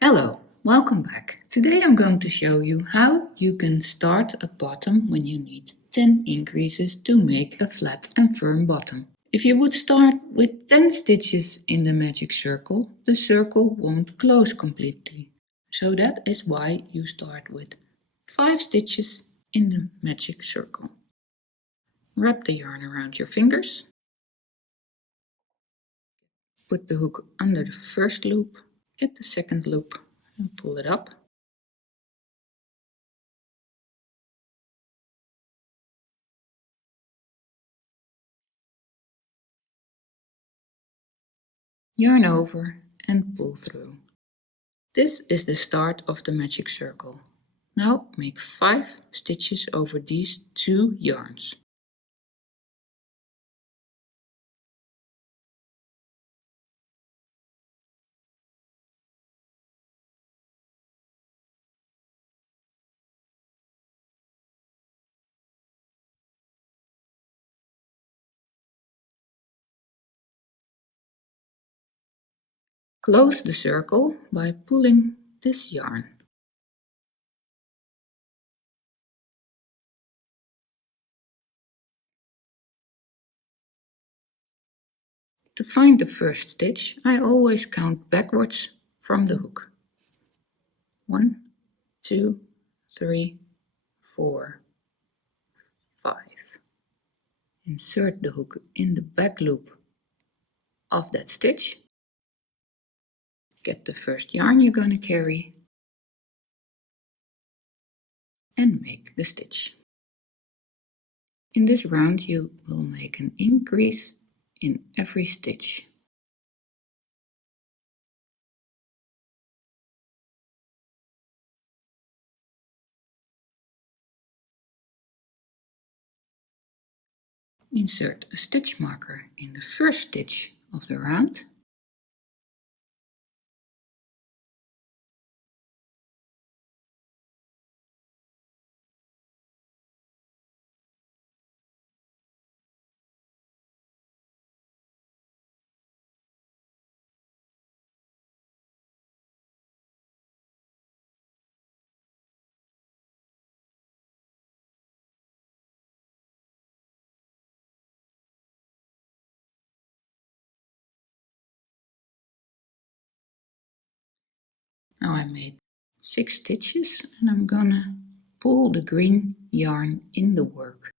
Hello, welcome back. Today I'm going to show you how you can start a bottom when you need 10 increases to make a flat and firm bottom. If you would start with 10 stitches in the magic circle, the circle won't close completely. So that is why you start with 5 stitches in the magic circle. Wrap the yarn around your fingers. Put the hook under the first loop, get the second loop and pull it up. Yarn over and pull through. This is the start of the magic circle. Now make 5 stitches over these 2 yarns. Close the circle by pulling this yarn. To find the first stitch, I always count backwards from the hook. 1, 2, 3, 4, 5. Insert the hook in the back loop of that stitch. Get the first yarn you're going to carry and make the stitch. In this round you will make an increase in every stitch. Insert a stitch marker in the first stitch of the round. Now I made 6 stitches and I'm gonna pull the green yarn in the work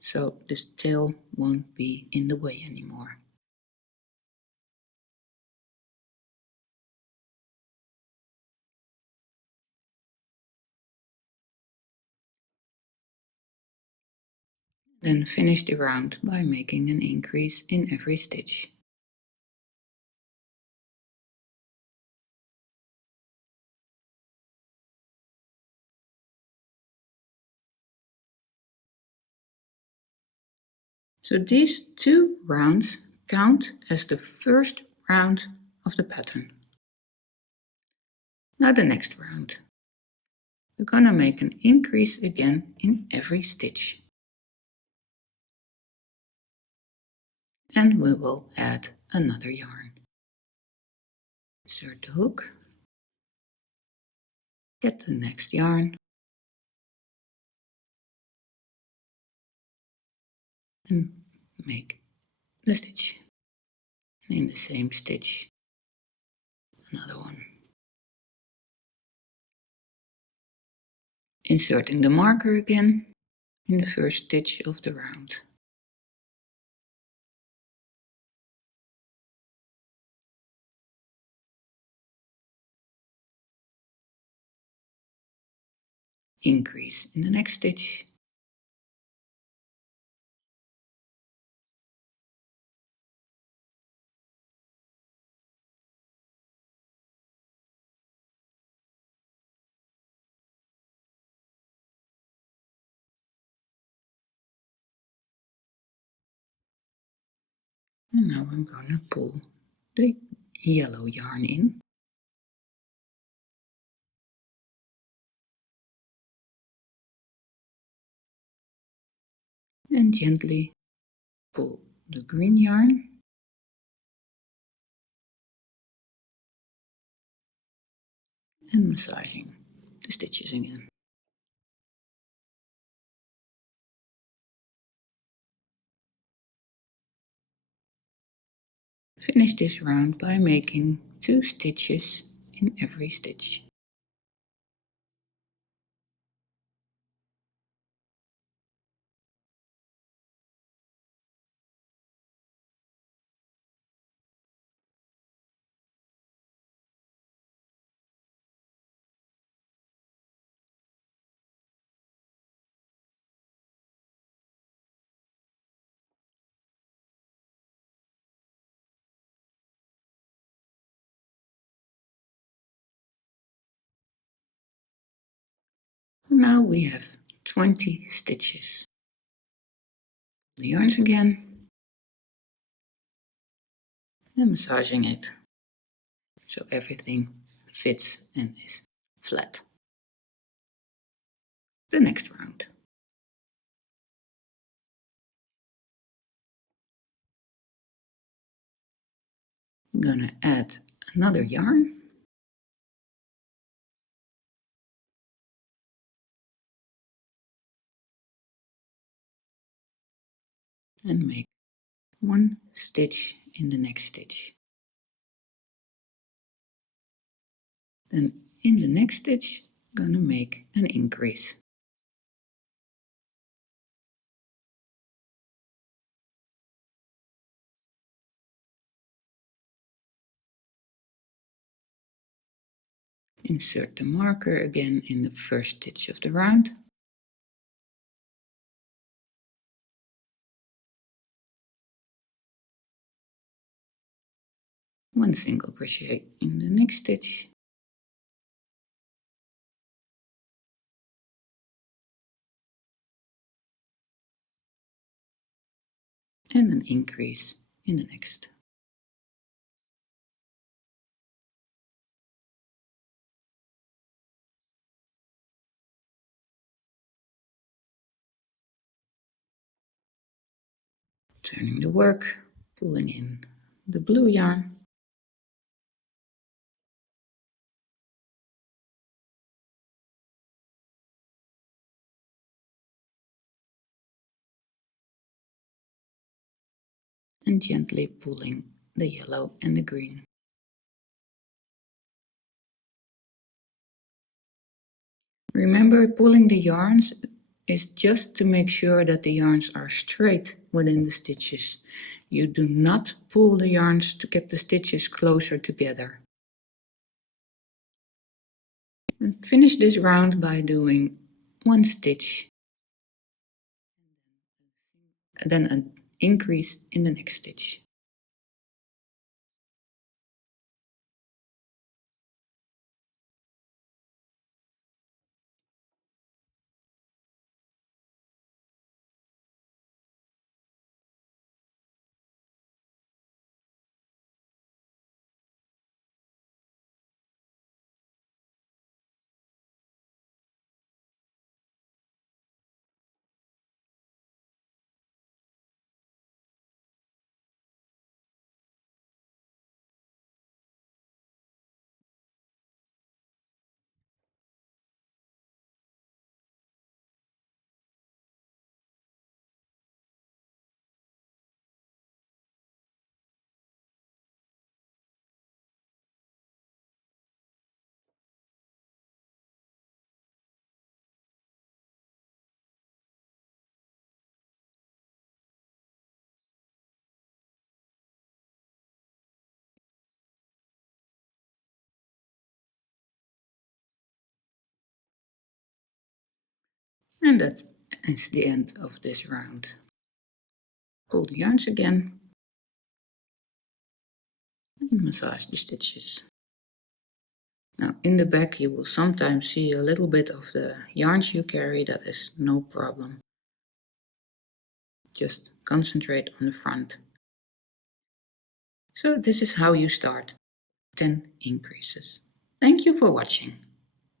so this tail won't be in the way anymore. Then finish the round by making an increase in every stitch. So these 2 rounds count as the first round of the pattern. Now the next round. We're gonna make an increase again in every stitch. And we will add another yarn. Insert the hook. Get the next yarn. And make the stitch. And in the same stitch, another one. Inserting the marker again in the first stitch of the round. Increase in the next stitch. And now I'm going to pull the yellow yarn in. And gently pull the green yarn. and massaging the stitches again. Finish this round by making 2 stitches in every stitch. Now we have 20 stitches. The yarns again and massaging it so everything fits and is flat. The next round. I'm gonna add another yarn and make 1 stitch in the next stitch. Then in the next stitch, I'm gonna make an increase. Insert the marker again in the first stitch of the round. One single crochet in the next stitch. And an increase in the next. Turning the work, pulling in the blue yarn. And gently pulling the yellow and the green. Remember, pulling the yarns is just to make sure that the yarns are straight within the stitches. You do not pull the yarns to get the stitches closer together. And finish this round by doing 1 stitch, then an increase in the next stitch. And that is the end of this round. Pull the yarns again and massage the stitches. Now in the back you will sometimes see a little bit of the yarns you carry. That is no problem. Just concentrate on the front. So this is how you start 10 increases. Thank you for watching.